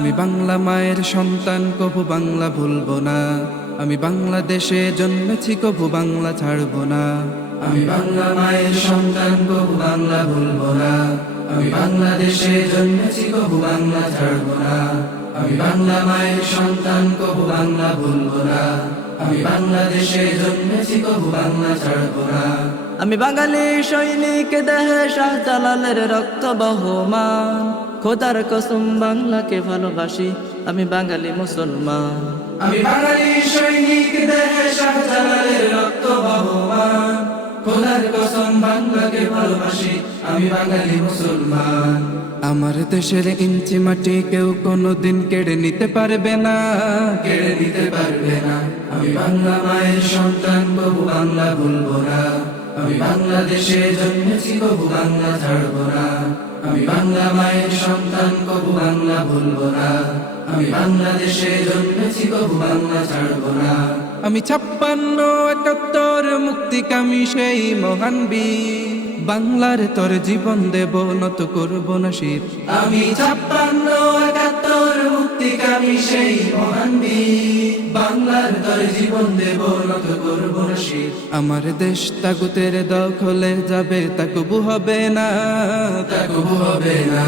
আমি বাংলা মায়ের সন্তান, কবু বাংলা ভুলবো না। আমি বাংলাদেশে জন্মেছি, কবু বাংলা ছাড়বো না। আমি বাংলা মায়ের সন্তান, কবু বাংলা ভুলবো না। আমি বাংলাদেশে জন্মেছি, কবু বাংলা ছাড়বো না। আমি বাংলা মায়ের সন্তান, কবু বাংলা ভুলবো না। আমি বাংলাদেশে জন্মেছি, কবু বাংলা ছাড়বো না। আমি বাঙালি সৈনিক, দেহে শাহজালালের রক্ত বহমান। খোদার কসম বাংলাকে ভালোবাসি, আমি বাঙালি মুসলমান। আমি বাঙালি সৈনিক, দেহে শাহজালালের রক্ত বহমান। খোদার কসম বাংলাকে ভালোবাসি, আমি বাঙালি মুসলমান। আমার দেশের ইঞ্চি মাটি কেউ কোনোদিন কেড়ে নিতে পারবে না, কেড়ে নিতে পারবে না। আমি বাংলা মায়ের সন্তান, কবু বাংলা ভুলবো না। আমি বাংলাদেশে জন্মেছি, কবু বাংলা ছাড়বো না। আমি বাংলা মায়ের সন্তান, কবু বাংলা ভুলবো না। আমি বাংলাদেশে জন্মেছি, কবু বাংলা ছাড়বো না। আমি 56-71 মুক্তিকামী সেই মহান বীর, বাংলার তোর জীবন দেব নত করব না শির। আমি 56-71 মুক্তিকামী সেই মহান বীর, বাংলার তোর জীবন দেব নত করব না শির। আমার দেশ তাগুতের দখলে যাবে, তা কবু হবে না, তা কবু হবে না।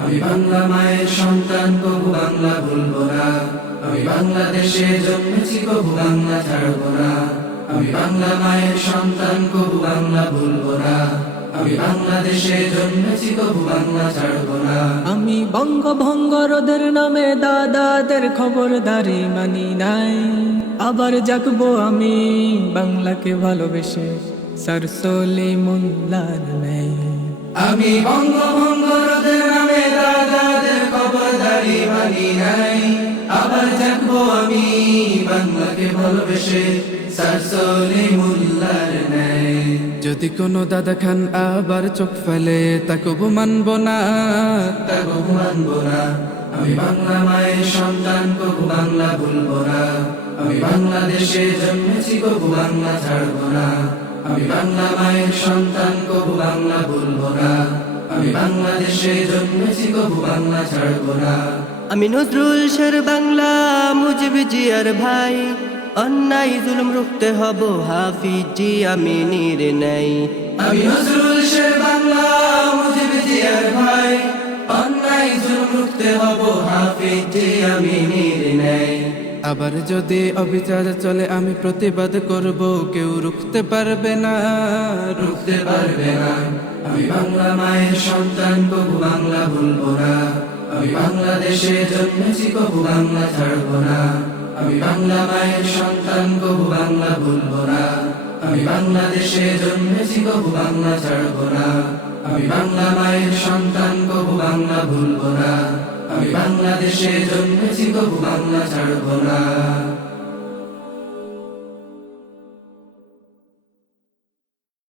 আমি বাংলা মায়ের সন্তান, কবু বাংলা ভুলবো না। আমি বাংলাদেশে জন্মেছি, কবু বাংলা ছাড়বো না। আমি বাংলা মায়ের সন্তান, কবু বাংলা ভুলবো না। আমি বাংলাদেশে জন্মেছি, কবু বাংলা ছাড়বো না। আমি বঙ্গভঙ্গরদের নামে দাদাদের খবরদারি মানি নাই। আবার জাগবো আমি বাংলাকে ভালোবেসে, সরসলি মোল্লার নেই। আমি বঙ্গভঙ্গরদের নামে দাদাদের খবরদারি মানি নাই। আবার জাগবো আমি বাংলাকে ভালোবেসে, সরসলি মোল্লার নেই। যদি কোনো দাদা খান আবার চোখ ফেলে, তা কবু মানবো না, তা কবু মানবো না। আমি বাংলা মায়ের সন্তান, কবু বাংলা ভুলবো না। আমি বাংলাদেশে জন্মেছি, কবু বাংলা ছাড়বো না। আমি বাংলা মায়ের সন্তান, কবু বাংলা ভুলবো না। আমি বাংলাদেশে জন্মেছি, কবু বাংলা ছাড়বো না। আমি নজরুল শের বাংলা, মুজিব জিয়ার ভাই। অন্যায় জুলুম রুখতে হব, হাফিজ জি আমিনীর নেই। আমি নজরুল শের বাংলা, মুজিব জিয়ার ভাই। অন্যায় জুলুম রুখতে হব, হাফিজ জি আমিনীর নেই। আবার যদি অবিচার চলে, আমি প্রতিবাদ করব, কেউ রুখতে পারবে না, রুখতে পারবে না। আমি বাংলা মায়ের সন্তান, কবু বাংলা ভুলবো না। আমি বাংলাদেশে জন্মেছি, কবু বাংলা ছাড়বো না। আমি বাংলা মায়ের সন্তান, কবু বাংলা ভুলবো না। আমি বাংলাদেশে জন্মেছি, কবু বাংলা ছাড়বো না। আমি বাংলা মায়ের সন্তান, কবু বাংলা ভুলবো না। আমি বাংলাদেশে জন্মেছি, কবু বাংলা ছাড়বো না।